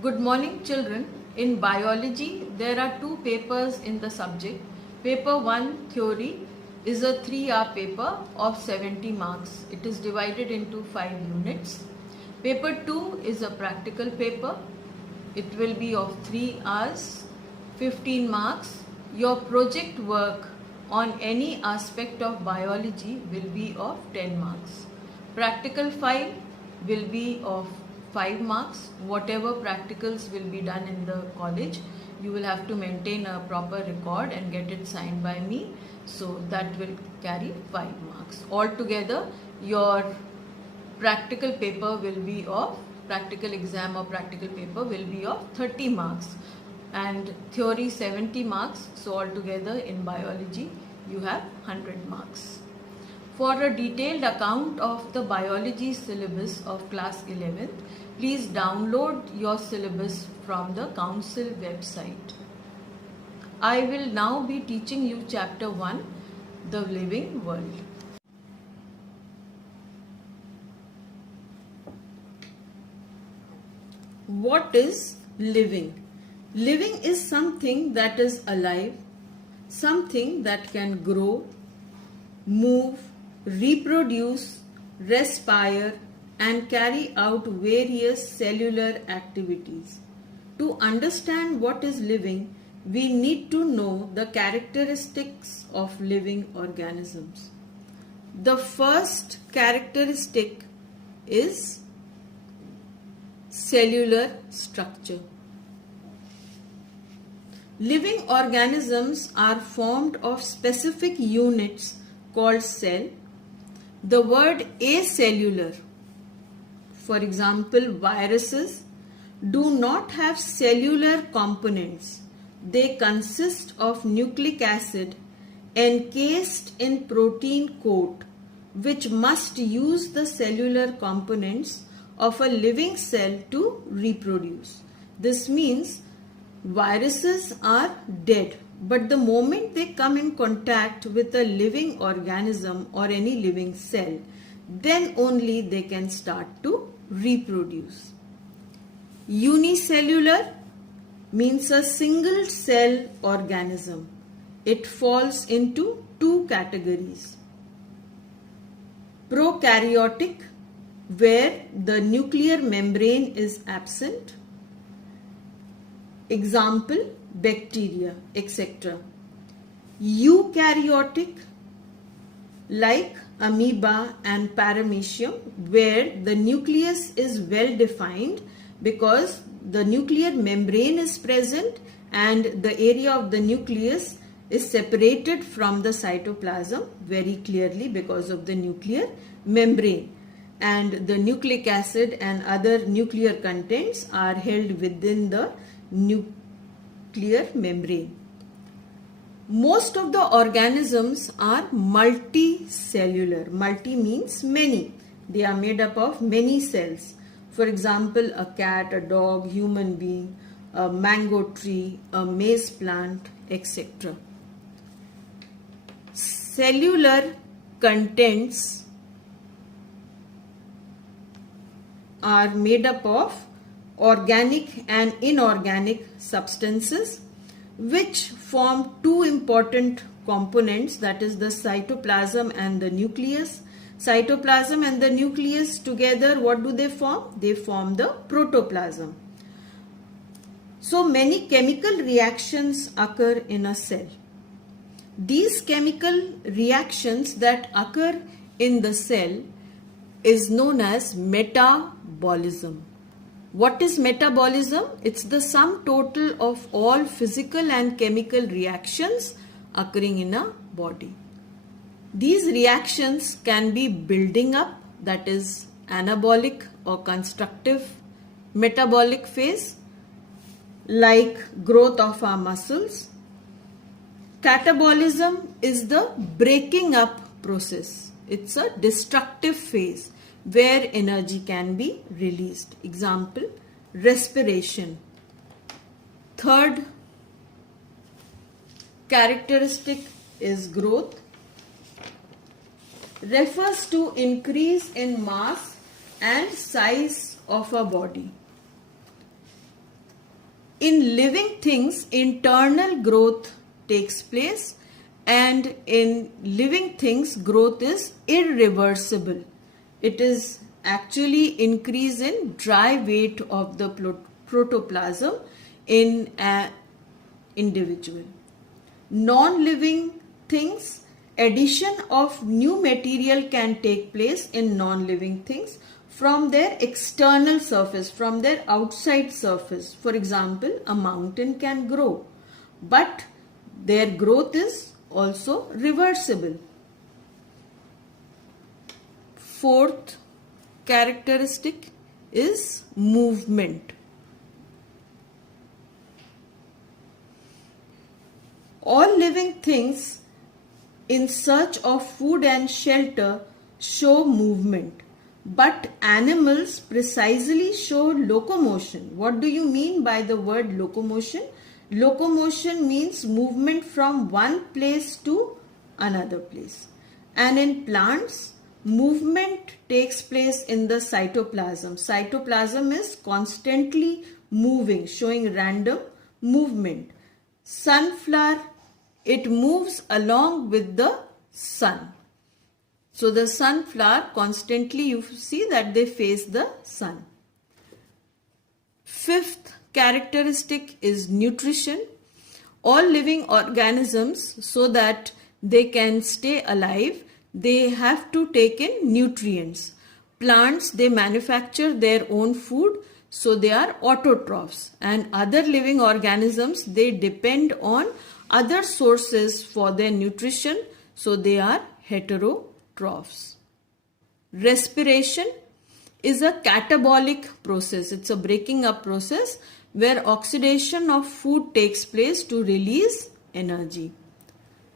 Good morning, children. In biology, there are two papers in the subject. Paper 1 theory is a 3-hour paper of 70 marks. It is divided into 5 units. Paper 2 is a practical paper. It will be of 3 hours, 15 marks. Your project work on any aspect of biology will be of 10 marks. Practical file will be of 5 marks. Whatever practicals will be done in the college, you will have to maintain a proper record and get it signed by me. So that will carry 5 marks. Altogether, your practical paper will be of, practical exam or practical paper will be of 30 marks and theory 70 marks. So altogether in biology, you have 100 marks. For a detailed account of the biology syllabus of class 11th, please download your syllabus from the council website. I will now be teaching you chapter 1, the living world. What is living? Living is something that is alive, something that can grow, move, reproduce, respire, and carry out various cellular activities. To understand what is living, we need to know the characteristics of living organisms. The first characteristic is cellular structure. Living organisms are formed of specific units called cell. The word acellular, for example, viruses, do not have cellular components. They consist of nucleic acid encased in protein coat, which must use the cellular components of a living cell to reproduce. This means viruses are dead, but the moment they come in contact with a living organism or any living cell, then only they can start to reproduce. Unicellular means a single cell organism. It falls into two categories. Prokaryotic, where the nuclear membrane is absent. Example, bacteria, etc. Eukaryotic, like amoeba and paramecium, where the nucleus is well defined because the nuclear membrane is present and the area of the nucleus is separated from the cytoplasm very clearly because of the nuclear membrane, and the nucleic acid and other nuclear contents are held within the nuclear membrane. Most of the organisms are multicellular. Multi means many. They are made up of many cells. For example, a cat, a dog, human being, a mango tree, a maize plant, etc. Cellular contents are made up of organic and inorganic substances which form two important components, that is the cytoplasm and the nucleus. Cytoplasm and the nucleus together, what do they form? They form the protoplasm. So many chemical reactions occur in a cell. These chemical reactions that occur in the cell is known as metabolism. What is metabolism? It's the sum total of all physical and chemical reactions occurring in a body. These reactions can be building up, that is anabolic or constructive metabolic phase, like growth of our muscles. Catabolism is the breaking up process. It's a destructive phase where energy can be released. Example, respiration. Third characteristic is growth. Refers to increase in mass and size of a body. In living things, internal growth takes place, and in living things, growth is irreversible. It is actually increase in dry weight of the protoplasm in an individual. Non-living things, addition of new material can take place in non-living things from their external surface, from their outside surface. For example, a mountain can grow, but their growth is also reversible. Fourth characteristic is movement. All living things in search of food and shelter show movement, but animals precisely show locomotion. What do you mean by the word locomotion? Locomotion means movement from one place to another place. And in plants, movement takes place in the cytoplasm. Cytoplasm is constantly moving, showing random movement. Sunflower, it moves along with the sun. So the sunflower constantly, you see that they face the sun. Fifth characteristic is nutrition. All living organisms, so that they can stay alive, they have to take in nutrients. Plants, they manufacture their own food, so they are autotrophs, and other living organisms, they depend on other sources for their nutrition, so they are heterotrophs. Respiration is a catabolic process. It's a breaking up process where oxidation of food takes place to release energy.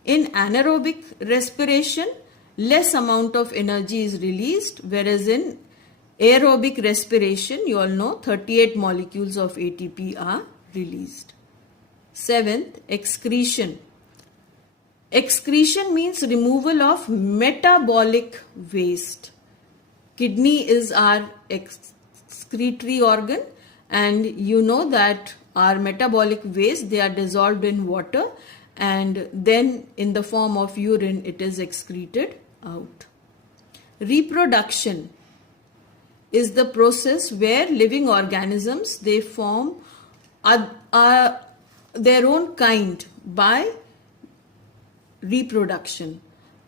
In anaerobic respiration, less amount of energy is released, whereas in aerobic respiration, you all know 38 molecules of ATP are released. Seventh, excretion. Excretion means removal of metabolic waste. Kidney is our excretory organ, and you know that our metabolic waste, they are dissolved in water, and then in the form of urine it is excreted out. Reproduction is the process where living organisms, they form their own kind by reproduction.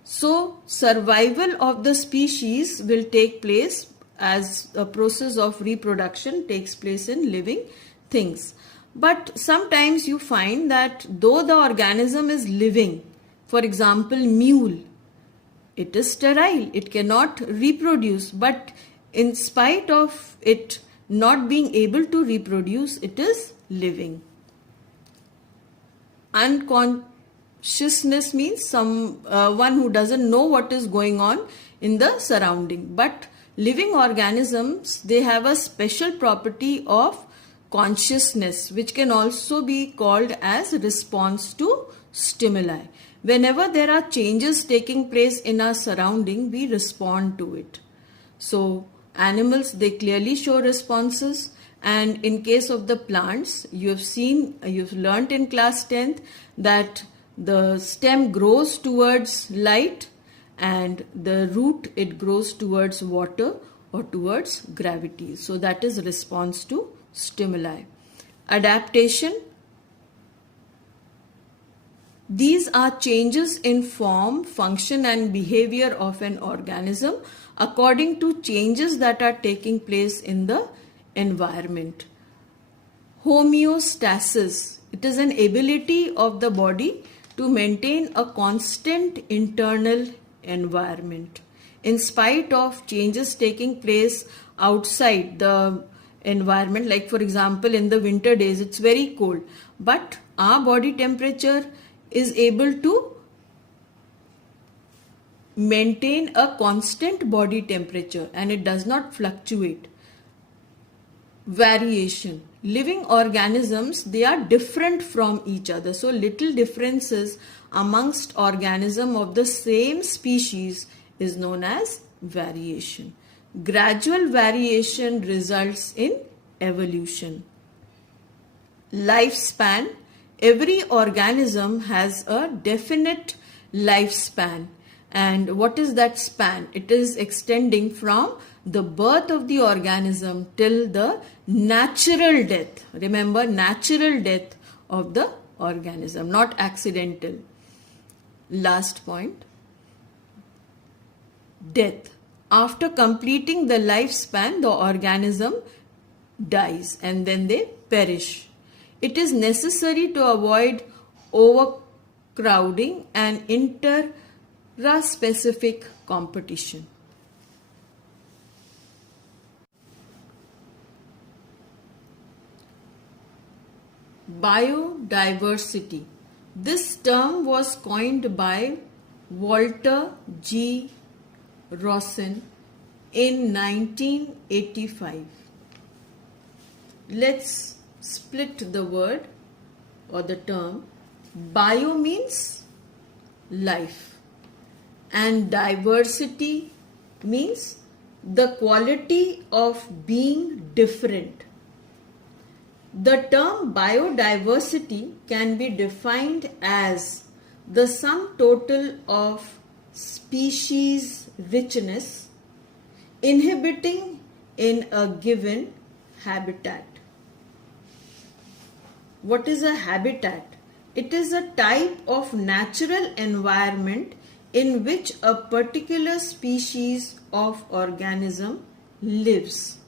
So survival of the species will take place as a process of reproduction takes place in living things. But sometimes you find that though the organism is living, for example mule, it is sterile, it cannot reproduce, but in spite of it not being able to reproduce, it is living. Unconsciousness means one who doesn't know what is going on in the surrounding. But living organisms, they have a special property of consciousness, which can also be called as response to stimuli. Whenever there are changes taking place in our surrounding, we respond to it. So animals, they clearly show responses. And in case of the plants, you've learnt in class 10th that the stem grows towards light and the root, it grows towards water or towards gravity. So that is response to stimuli. Adaptation. These are changes in form, function and behavior of an organism according to changes that are taking place in the environment. Homeostasis. It is an ability of the body to maintain a constant internal environment in spite of changes taking place outside the environment. Like for example, in the winter days, it's very cold, but our body temperature is able to maintain a constant body temperature and it does not fluctuate. Variation. Living organisms, they are different from each other. So little differences amongst organisms of the same species is known as variation. Gradual variation results in evolution. lifespan. Every organism has a definite lifespan. And what is that span? It is extending from the birth of the organism till the natural death. Remember, natural death of the organism, not accidental. Last point, death. After completing the lifespan, the organism dies and then they perish. It is necessary to avoid overcrowding and intra-specific competition. Biodiversity. This term was coined by Walter G. Rawson in 1985. Let's split the word or the term. Bio means life and diversity means the quality of being different. The term biodiversity can be defined as the sum total of species richness inhabiting in a given habitat. What is a habitat? It is a type of natural environment in which a particular species of organism lives.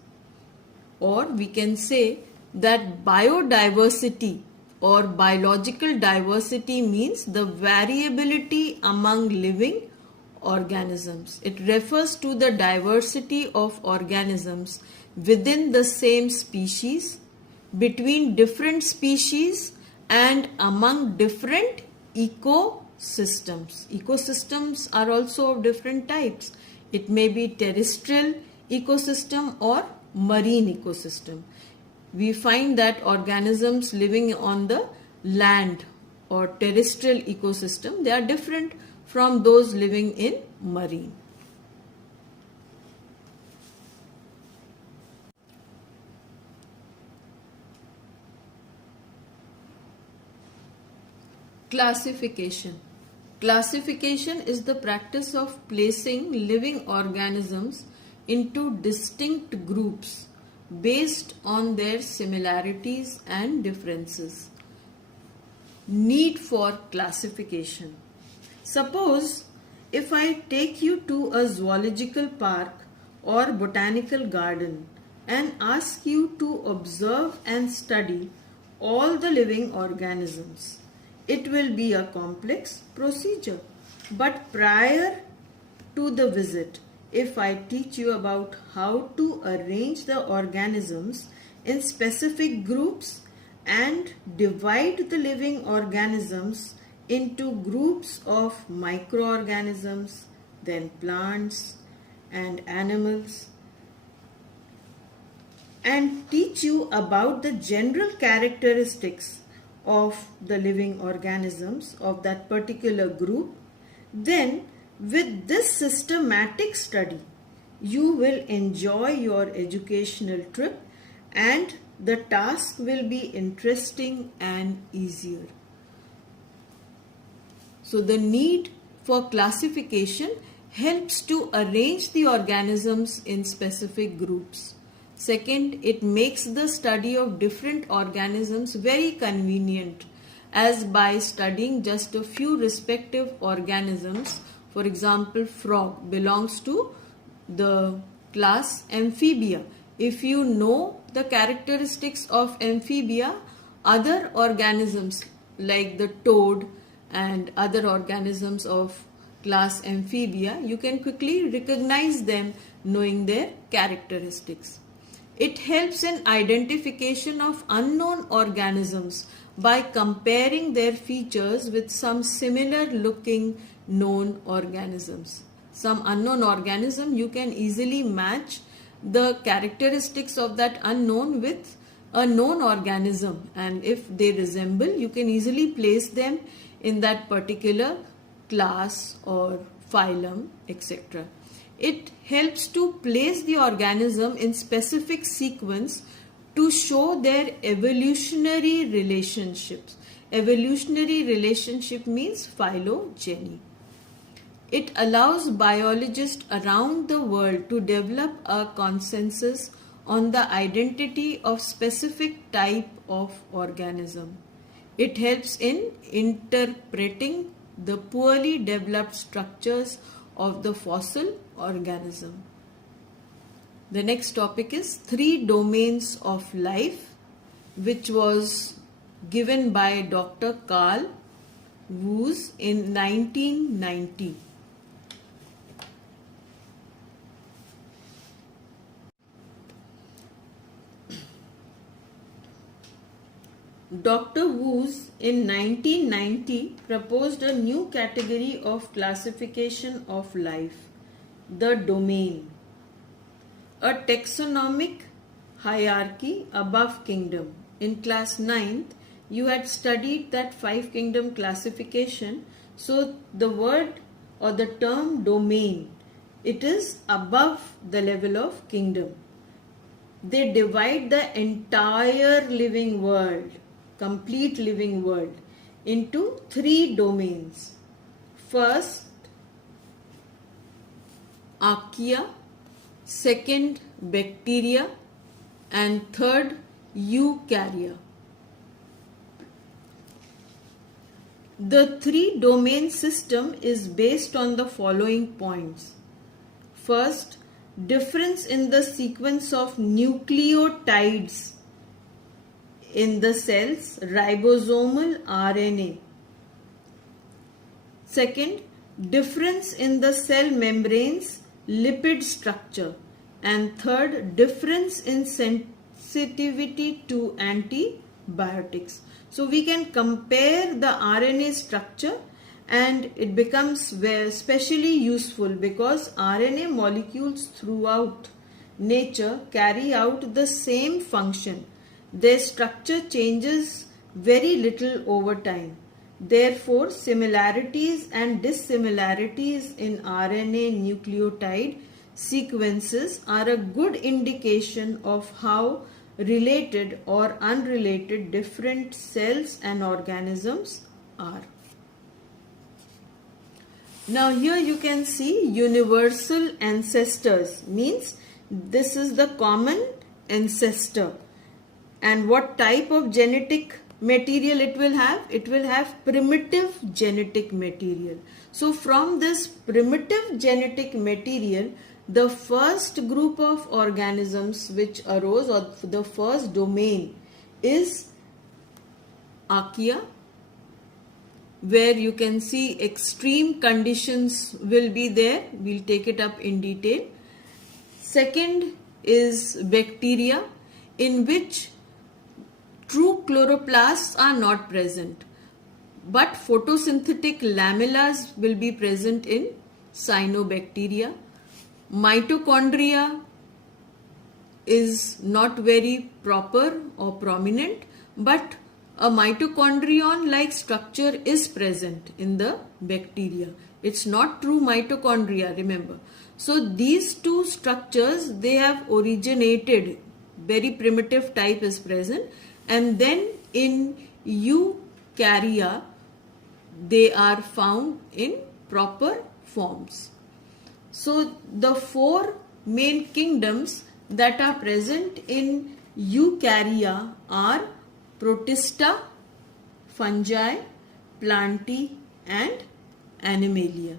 Or we can say that biodiversity or biological diversity means the variability among living organisms. It refers to the diversity of organisms within the same species, between different species, and among different ecosystems. Ecosystems are also of different types. It may be terrestrial ecosystem or marine ecosystem. We find that organisms living on the land or terrestrial ecosystem, they are different from those living in marine. Classification. Classification is the practice of placing living organisms into distinct groups based on their similarities and differences. Need for classification. Suppose if I take you to a zoological park or botanical garden and ask you to observe and study all the living organisms, it will be a complex procedure. But prior to the visit, if I teach you about how to arrange the organisms in specific groups and divide the living organisms into groups of microorganisms, then plants and animals, and teach you about the general characteristics of the living organisms of that particular group, then with this systematic study, you will enjoy your educational trip and the task will be interesting and easier. So the need for classification helps to arrange the organisms in specific groups. Second, it makes the study of different organisms very convenient, as by studying just a few respective organisms. For example, frog belongs to the class Amphibia. If you know the characteristics of Amphibia, other organisms like the toad and other organisms of class Amphibia, you can quickly recognize them knowing their characteristics. It helps in identification of unknown organisms by comparing their features with some similar looking known organisms. Some unknown organism, you can easily match the characteristics of that unknown with a known organism, and if they resemble, you can easily place them in that particular class or phylum, etc. It helps to place the organism in specific sequence to show their evolutionary relationships. Evolutionary relationship means phylogeny. It allows biologists around the world to develop a consensus on the identity of specific type of organism. It helps in interpreting the poorly developed structures of the fossil organism. The next topic is 3 domains of life, which was given by Dr. Carl Woese in 1990. Dr. Woese in 1990 proposed a new category of classification of life, the domain, a taxonomic hierarchy above kingdom. In class 9th, you had studied that 5 kingdom classification. So the word or the term domain, it is above the level of kingdom. They divide the entire living world, complete living world, into 3 domains. First, archaea, second, bacteria, and third, eukarya. The 3 domain system is based on the following points. First, difference in the sequence of nucleotides in the cell's ribosomal RNA. Second, difference in the cell membrane's lipid structure. And third, difference in sensitivity to antibiotics. So we can compare the RNA structure, and it becomes especially useful because RNA molecules throughout nature carry out the same function. Their structure changes very little over time. Therefore, similarities and dissimilarities in RNA nucleotide sequences are a good indication of how related or unrelated different cells and organisms are. Now here you can see universal ancestors, means this is the common ancestor. And what type of genetic material it will have? It will have primitive genetic material. So from this primitive genetic material, the first group of organisms which arose, or the first domain, is archaea, where you can see extreme conditions will be there. We'll take it up in detail. Second is bacteria, in which true chloroplasts are not present, but photosynthetic lamellas will be present in cyanobacteria. Mitochondria is not very proper or prominent, but a mitochondrion-like structure is present in the bacteria. It's not true mitochondria, remember. So these 2 structures, they have originated, very primitive type is present, and then in eukarya, they are found in proper forms. So the 4 main kingdoms that are present in eukarya are Protista, fungi, plantae, and animalia.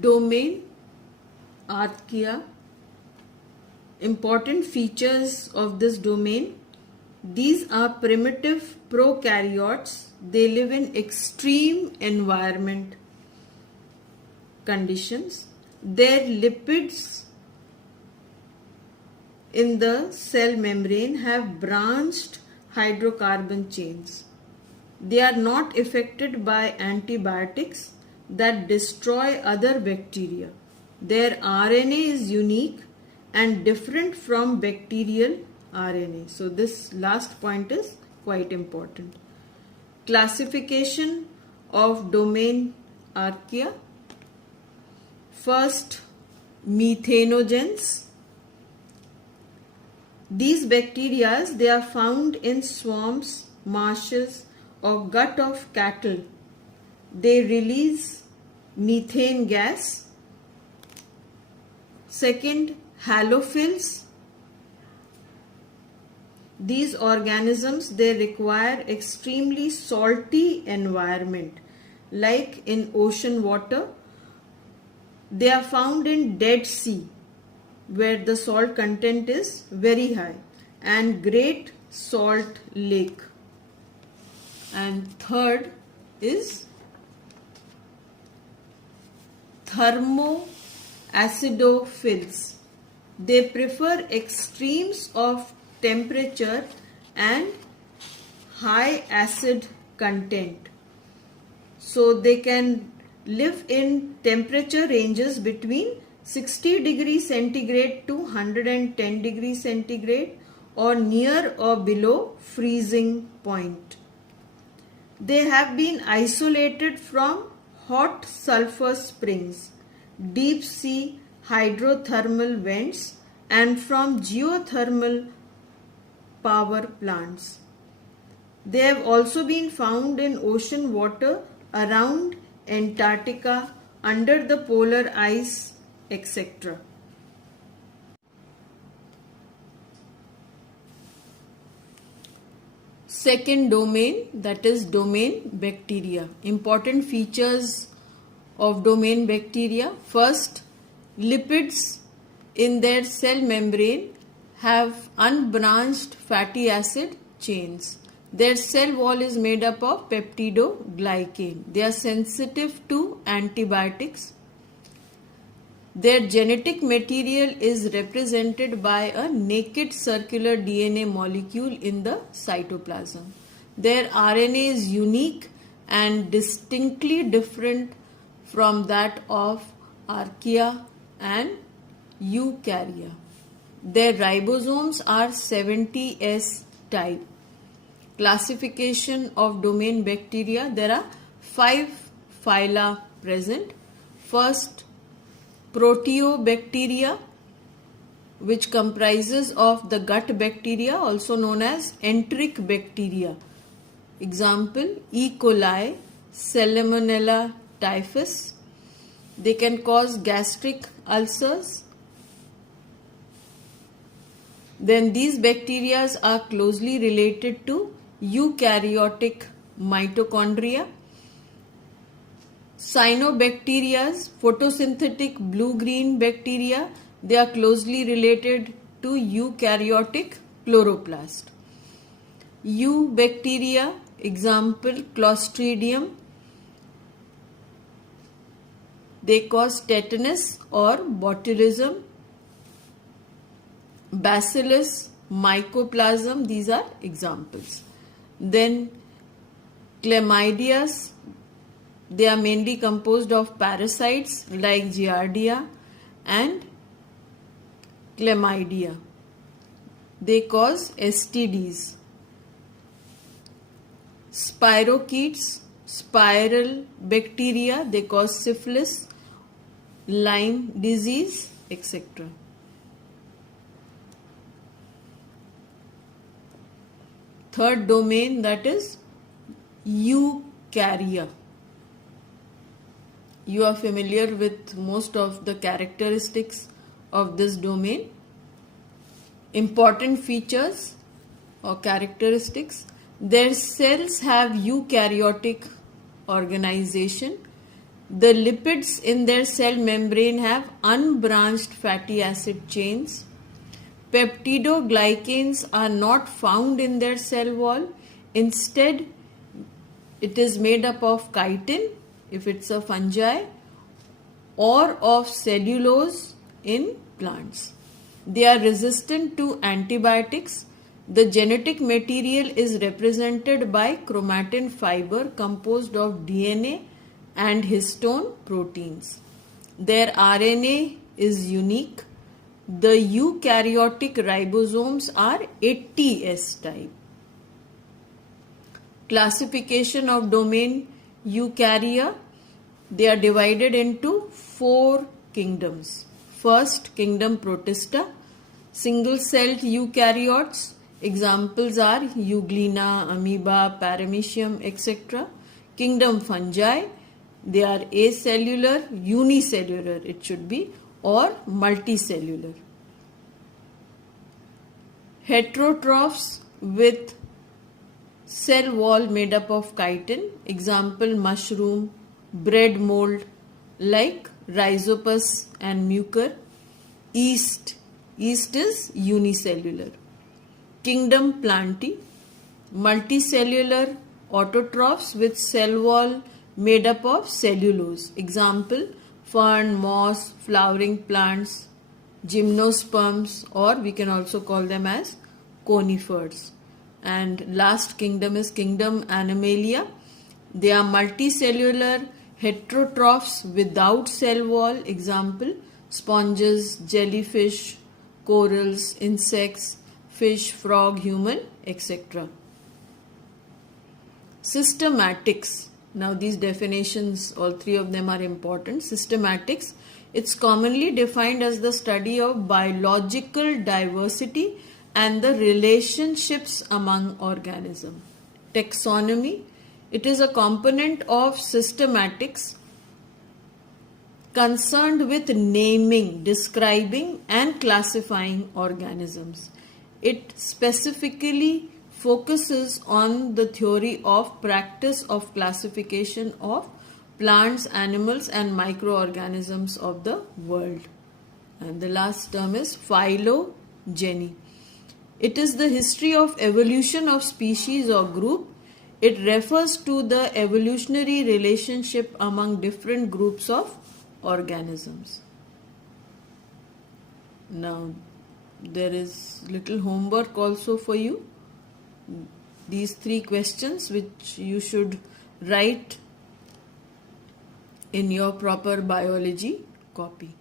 Domain, archaea. Important features of this domain: these are primitive prokaryotes. They live in extreme environment conditions. Their lipids in the cell membrane have branched hydrocarbon chains. They are not affected by antibiotics that destroy other bacteria. Their RNA is unique and different from bacterial RNA. So this last point is quite important. Classification of domain Archaea. First, methanogens. These bacteria, they are found in swamps, marshes, or gut of cattle. They release methane gas. Second, halophils. These organisms, they require extremely salty environment, like in ocean water. They are found in Dead Sea, where the salt content is very high, and Great Salt Lake. And third is thermoacidophils. They prefer extremes of temperature and high acid content. So they can live in temperature ranges between 60 degrees centigrade to 110 degrees centigrade or near or below freezing point. They have been isolated from hot sulfur springs, deep sea hydrothermal vents, and from geothermal power plants. They have also been found in ocean water around Antarctica, under the polar ice, etc. Second domain, that is domain bacteria. Important features of domain bacteria. First, lipids in their cell membrane have unbranched fatty acid chains. Their cell wall is made up of peptidoglycan. They are sensitive to antibiotics. Their genetic material is represented by a naked circular DNA molecule in the cytoplasm. Their RNA is unique and distinctly different from that of Archaea and Eukarya. Their ribosomes are 70S type. Classification of domain bacteria. There are 5 phyla present. First, Proteobacteria, which comprises of the gut bacteria, also known as enteric bacteria. Example, E. coli, Salmonella typhus. They can cause gastric ulcers. Then these bacteria are closely related to eukaryotic mitochondria. Cyanobacteria, photosynthetic blue-green bacteria, they are closely related to eukaryotic chloroplast. Eubacteria, example Clostridium, they cause tetanus or botulism. Bacillus, mycoplasm, these are examples. Then Chlamydia, they are mainly composed of parasites like Giardia and Chlamydia. They cause STDs. Spirochetes, spiral bacteria, they cause syphilis, Lyme disease, etc. Third domain, that is Eukarya. You are familiar with most of the characteristics of this domain. Important features or characteristics. Their cells have eukaryotic organization. The lipids in their cell membrane have unbranched fatty acid chains. Peptidoglycans are not found in their cell wall. Instead, it is made up of chitin, if it's a fungi, or of cellulose in plants. They are resistant to antibiotics. The genetic material is represented by chromatin fiber composed of DNA and histone proteins. Their RNA is unique. The eukaryotic ribosomes are 80S type. Classification of domain eukarya, they are divided into 4 kingdoms. First kingdom Protista, single-celled eukaryotes. Examples are Euglena, amoeba, paramecium, etc. Kingdom Fungi, they are acellular, unicellular it should be, or multicellular. Heterotrophs with cell wall made up of chitin. Example mushroom, bread mold like Rhizopus and Mucor. Yeast is unicellular. Kingdom Plantae, multicellular autotrophs with cell wall made up of cellulose. Example fern, moss, flowering plants, gymnosperms, or we can also call them as conifers. And last kingdom is kingdom Animalia. They are multicellular heterotrophs without cell wall. Example sponges, jellyfish, corals, insects, fish, frog, human, etc. Systematics. Now these definitions, all 3 of them are important. Systematics, it's commonly defined as the study of biological diversity and the relationships among organisms. Taxonomy, it is a component of systematics concerned with naming, describing and classifying organisms. It specifically focuses on the theory of practice of classification of plants, animals and microorganisms of the world. And the last term is phylogeny. It is the history of evolution of species or group. It refers to the evolutionary relationship among different groups of organisms. Now, there is little homework also for you. These 3 questions which you should write in your proper biology copy.